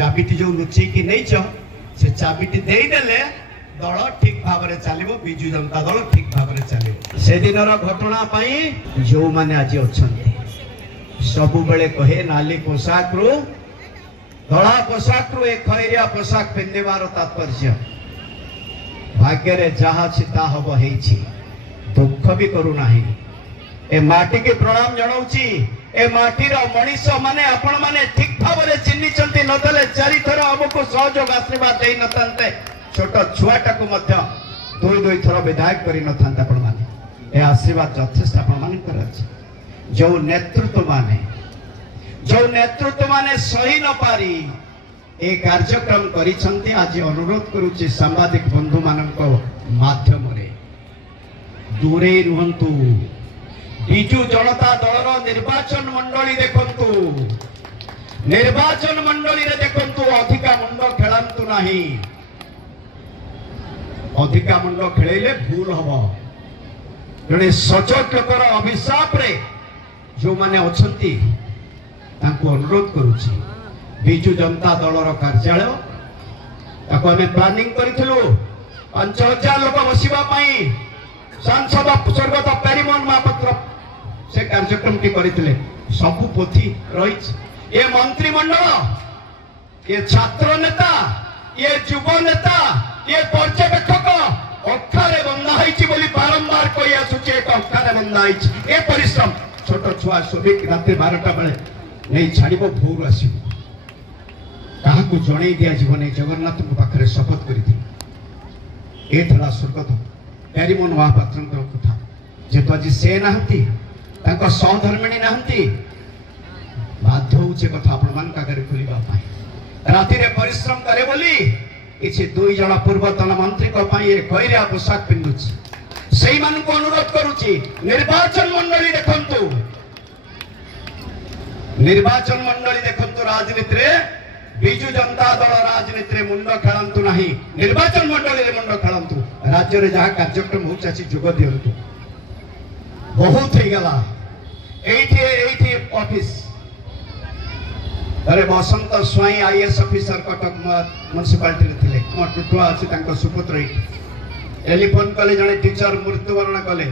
चाबिटी जो लुचेकी नहीं से चाबिटी देदेले दल ठीक भाव में चलो विजु जनता दल ठीक भाव में चलो से दिन घटना जो मैंने आज अच्छा सबु बेले कहे नाली पोशाक रु धड़ा पोशाक रु एक खैरिया पोशाक पिंधार तात्पर्य भाग्य रे जहा चिता हम दुख भी करूना ए माटी के प्रणाम जनाऊची ए माटीर मनीष माने आपण माने ठीक भाव में चिन्हिचंती नदेले चारि थर हमको सहयोग आशीर्वाद दे नथांते छोट छुआटा को मध्य दुई दुई थर विधायक करि नथांते आपण माने ए आशीर्वाद यथेष्ट आपण माने करछ जो नेतृत्व माने सही न पारी ए कार्यक्रम करिसंती आज अनुरोध करूची सांबादिक बंधु मानक माध्यम रे दूरे रुहंतु बिजु जनता दलर निर्वाचन मंडली देखंतु निर्वाचन मंडली रे देखंतु अधिका मुंड खेलांतु नाही अधिका मुंड खेलेले भूल हबो जने सचोट लोकर अभिशाप रे जो माने अछंती तांको अनुरोध करूची बिजु जनता दलर कार्यालय ताको हमें प्लानिंग करिथिलु 5000 लोक बसिबा पई सांसद स्वर्गत पेरिमन महापात्र से कार्यक्रम टी करिथिले सबु पोथी रही ये मंत्रिमंडल ये छात्र नेता ये युव नेता ये पर्यवेक्षक अखारे बंधा होइछि बोली बारंबार कहि आसुछि एक अखारे बंधा होइछि ए परिश्रम छोट छुआ सभी रात 12टा बेले नहीं छाड़ब भोर आसब क्या जन दि जीवन जगन्नाथ पाखे शपथ करी स्वर्गत प्यारीमोहन महापात्र कथा जेहेतु आज से नहांती सहधर्मिणी नहांती बाध्य होचे कथा आपण मान आगे खोलिबा राति परिश्रम करे बोली किसी 2 जन पूर्वतन मंत्री खैरिया पोशाक पिंधुची से अनुरोध करुची निर्वाचन मंडली देखंतु राजनीति रे बिजु जनता दल राजनीति रे मुंड खेलंतु नाही निर्वाचन मंडली रे मुंड खेलंतु राज्य रे जहा कार्यक्रम हो चाची जुग दियंतु बहुत ही गला एठी ऑफिस अरे बसंत स्वाई आईएएस ऑफिसर कटक म्युनिसिपालिटी रे थिले म टुटुआ अछि तांको सुपुत्र टेलीफोन कले जने टीचर मृत्युवरण कले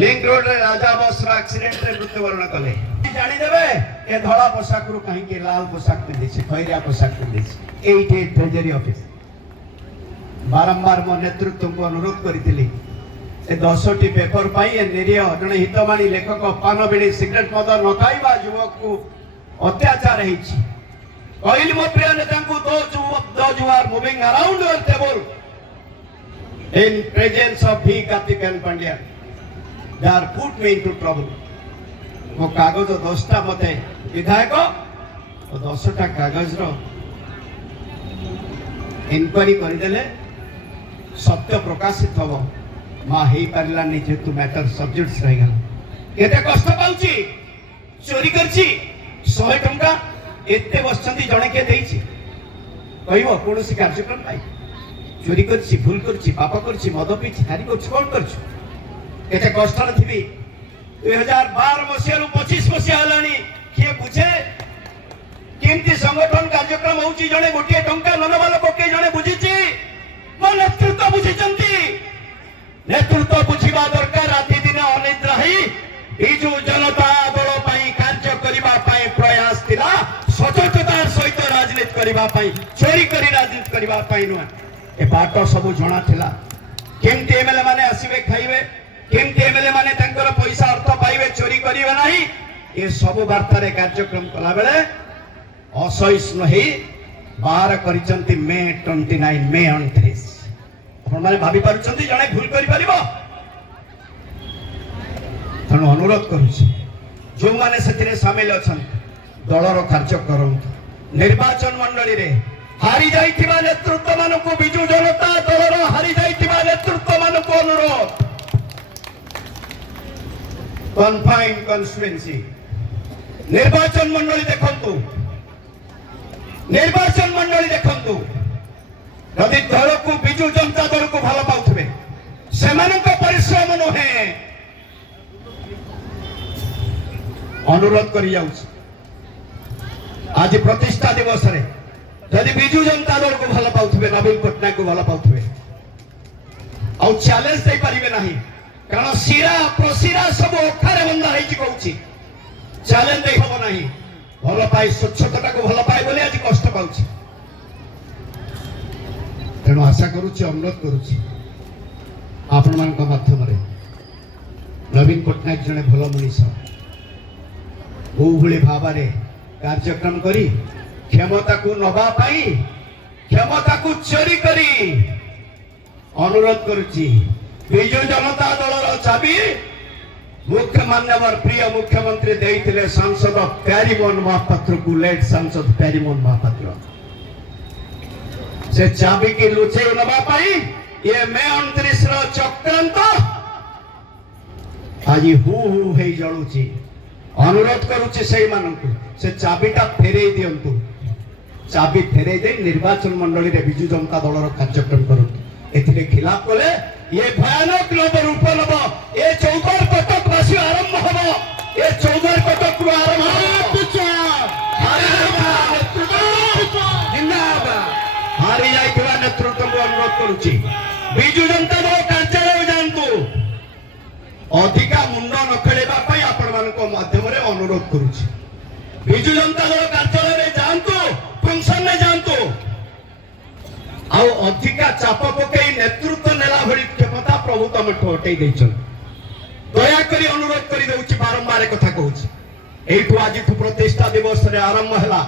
लिंक रोड रे राजा बस रा एक्सीडेंट रे मृत्युवरण कले जानि देबे ए धड़ा पोशाक रु कहीं के लाल पोशाक पिंधि छै खैरिया पोशाक पिंधि छै एठी ट्रेजरी ऑफिस बारंबार मो नेतृत्व को अनुरोध करिथिली ए 10टी पेपर पाई ए निरीह जने हितवाणी लेखक पान बिड़ी सिगरेट मद न खाइबा युवक को अत्याचार हेछि कहली मो प्रिय नेता को those who are moving around your table in presence of V Karthik and Pandya they are put me into trouble मो कागज 10टा मते विधायक 10टा कागज रो इंक्वायरी करदेले सत्य प्रकाशित हम माँ हो पारानी जेतु मैटर सब्जेक्ट्स रही गला केते कष्ट पाउची चोरी करची 100 टंका एते बसचंती जणे के देइची कहबो कोनोसी कार्यक्रम पाई चोरी करची भूल करची पाप करची मद पीची हारी को कोन करछु केते कष्ट नथिबी 2012 मसिया 25 मसिया हलानी किए बुझे केमती संगठन कार्यक्रम होउची जणे गोटे टंका ननवा लोक के जणे बुझीची मो नेतृत्व बुझीचंती नेतृत्व बुझीबा दरकार राति दिन अनिद्रा ही बिजु जनता दल पई कार्य करिबा पई प्रयास थिला सचोटतार सहित राजनीति करिबा पई चोरी करी राजनीति करिबा पई न ए बाट सब जणा थिला केमती एमएलए माने आसीबे खाइबे केमती एमएलए माने तांकर पैसा अर्थ पाइबे चोरी करिवे नाही ए सब वार्ता रे कार्यक्रम कला बेले असहिष्णु ही बाहर करिसंती मे 29 मे 29 आपण माने भाबी पारुचंती जणे भूल करि परिबो तनो अनुरोध करूछी जो माने सेतिरे शामिल अछन दलर कार्य करंतु निर्वाचन मंडली रे हारी जाइथिबा नेतृत्व मानको बिजु जनता दलर हारी जाइथिबा नेतृत्व मानको अनुरोध कन्फाइंड कन्स्टिट्युएंसी निर्वाचन मंडली देखंतु यदि दल को बिजु जनता दल को भल पाउथबे सेमानक परिश्रम नुहे अनुरोध करि जाउछ आज प्रतिष्ठा दिवस रे जदि विजु जनता दल को भल पाउथबे नवीन पटनायक को भल पाउथबे आउ चैलेंज दे परिबे नाही कारण सिरा प्रसिरा सब अखारे बंदा हेची कहूची चैलेंज दे हबो नाही भल पाई स्वच्छता को भल पाई बोले आज कष्ट पाउची तेणु आशा करुची अनुरोध करुची आपण मानक माध्यम रे नवीन पटनायक जने भल मनीष ओ भली भाबारे कार्यक्रम करी क्षमता को नबा पाई क्षमता को चोरी करी अनुरोध करुची विजु जनता दल चाबी मुख्य मान्यवर प्रिय मुख्यमंत्री देइथिले सांसद प्यारीमोहन महापात्र को लेट सांसद प्यारीमोहन महापात्र से चाबी की लुचे नबा पाई ये मे 29 रो चक्रांत आज हु हे जळुची अनुरोध करुची से मानकु से चाबीटा फेरे दियंतु चाबी फेरे दे निर्वाचन मंडली रे विजु जनता दल रो कार्यक्रम करंतु एथिले खिलाफ कोले ये भयानक रूप नब ये चौधर कटक वासी आरंभ हम ये चौधर कटक आरंभ हारी जाइथिबा नेतृत्व को अनुरोध करुची विजु जनता दल कार्यालय जानतु अधिका मुंड न खेलेबा पई आपण मानको माध्यम रे अनुरोध करुची विजु जनता दल कार्यालय रे जानतु फंक्शन में जानतु आउ अधिका चाप पकई नेतृत्व नेला भली क्षमता प्रभु तम ठोटै दैछन दया करी अनुरोध करी दउची बारंबार कथा कहूची एठु आज प्रतिष्ठा दिवस रे आरंभ हला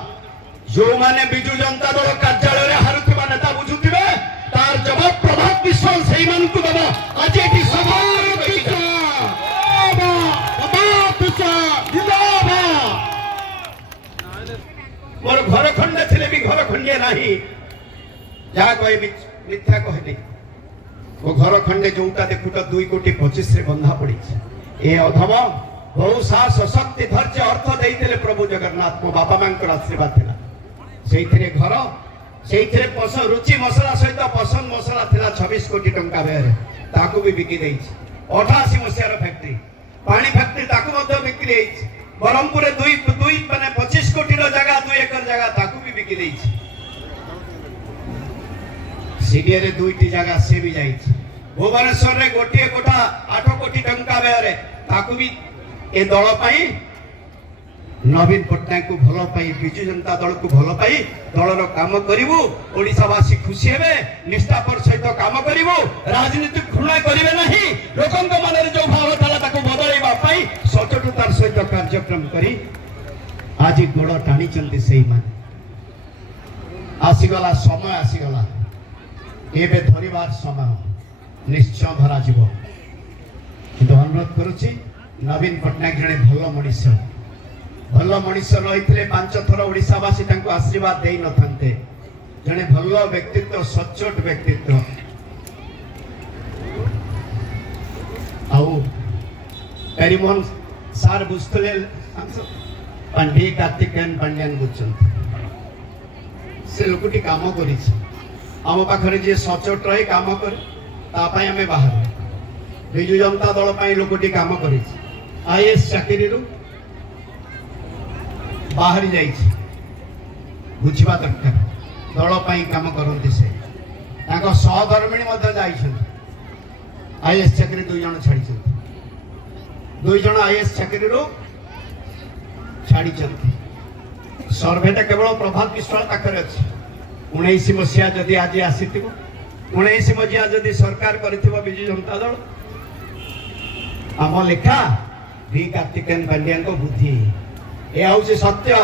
जो माने विजु जनता दल कार्यालय रे हारुथिबा नेता बुझुथिबे तार जवाब प्रभात विश्वास सेही मान को दबा आज एठी सभा मोर घर खंडे थिले भी घर खंडे नाही जहाँ कहे मिथ्या कहले वो घर खंडे जोटा देखुट 2,25,00,000 रे बंधा पड़ी ए अधम बहु साहस शक्ति धैर्य अर्थ देइथिले प्रभु जगन्नाथ मो बापा मांकर आशीर्वाद थिला सेइथिरे घर सेइथिरे पसंद रुचि मसला सहित पसंद मसला थिला 26 कोटी टंका बेरे ताकू भी बिकी देइछि 88 मसियार फैक्ट्री पानी फैक्ट्री ताकू मध्य बिक्री देइछि बरहमपुर रे 2 माने 25 कोटी रो जगह 2 एकड़ जगह ताकू भी बिकी देइछि सीडीए रे 2टी जगह से भी जाइछि भुवनेश्वर रे गोटिए कोठा 8 कोटी टंका बेरे ताकू भी ए दल पाई नवीन पटनायक को भल पाई विजु जनता दल को भल पाई दलर काम करिवु ओडिसावासी खुशी हेबे निष्ठापर सहित काम करिवु राजनीति घृणा करिवे नाही लोकंक मन रे जो भाव थाला ताको बदलैबा पाई सचोटतार सहित कार्यक्रम करी आज गोड़ टाणी चलती सही मान आसीगला समय आसीगला एबे धरिबार समय निश्चय धरा जीव किंतु अनुरोध करुची नवीन पटनायक जने भल मनीष रही 5 थर ओडिसावासी तांको आशीर्वाद देई नथांते जने भल व्यक्तित्व सचोट व्यक्तित्व आउ प्यारीमोहन सार बुझतले पांडे कार्तिकेयन पांड्यान बुझछन से लोकटी काम करिछि आम पाखरे जे सचोट रही काम करे ता पई हमें बाहर विजु जनता दल पई लोकटी काम करिछि आईएएस चाकरी रु बाहरी जाइछि बुझिबा दरकार दल पई काम करंती से ताको सहधर्मिणी मध्य जाइछन आईएएस चाकरी 2 जण छाडिछन 2 जण आईएएस चाकरी रु छाडिछन सर्वेटा केवल प्रभात विश्वास पाखरे अछि 19 मसिया जदि आज आसीथिबो 19 मसिया जदि सरकार करिथिबो विजु जनता दल आम लेखा भी कार्तिकेयन पांड्यान को बुद्धि ए हଉଛି सत्य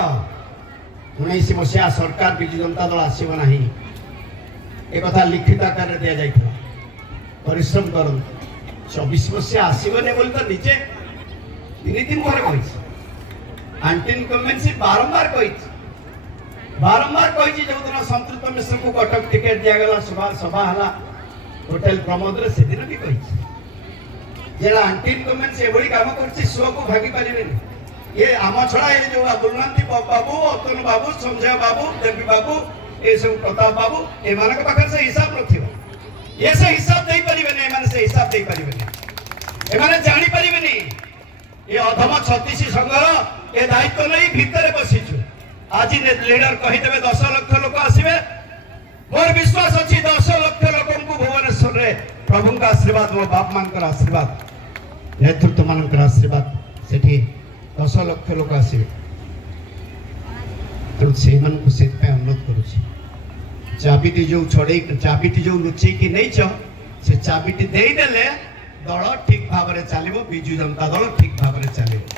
19 मसिया सरकार विजु जनता दल आसीबो नाही ए कथा लिखित आकार दिया जाइथिबो परिश्रम करन 24 मसिया आसीबो ने बोल तो निजे 3 दिन पर कहिस एंटी इनकम्बेंसी बारंबार कहिछि जो दिन संतृप्त मिश्र को कटक टिकट दिया गला सभा हला होटल प्रमोद रे से दिन भी कहिछि जेला एंटी इनकम्बेंसी एबडी काम करछि सो को भागी पारिबे ये आम छड़ा ये जो बुलनांती बाबू अतुल बाबू संजय बाबू देवी बाबू ये सब प्रताप बाबू ए मानक पाखर से हिसाब नथिबो ये से हिसाब दे परिबे ने माने से हिसाब दे परिबे ने ए माने जानि परिबे ने ये अधम 36 संघर ए दायित्व नहीं भीतर बसिछु आज लीडर कहि देबे 10 लाख लोक आसीबे विश्वास अच्छी 10 लाख लोक भुवनेश्वर रे प्रभु का आशीर्वाद मो बाप मान आशीर्वाद नेतृत्व मान आशीर्वाद सेठी 10 लाख लोक आसवे तेणु से अनुरोध करुच्ची चाबिटी जो छड़े चाबिटी जो लुचे कि नहीं से चाबिटी देदेले दल ठीक भाव में चलो विजु जनता दल ठीक भाव में चलो।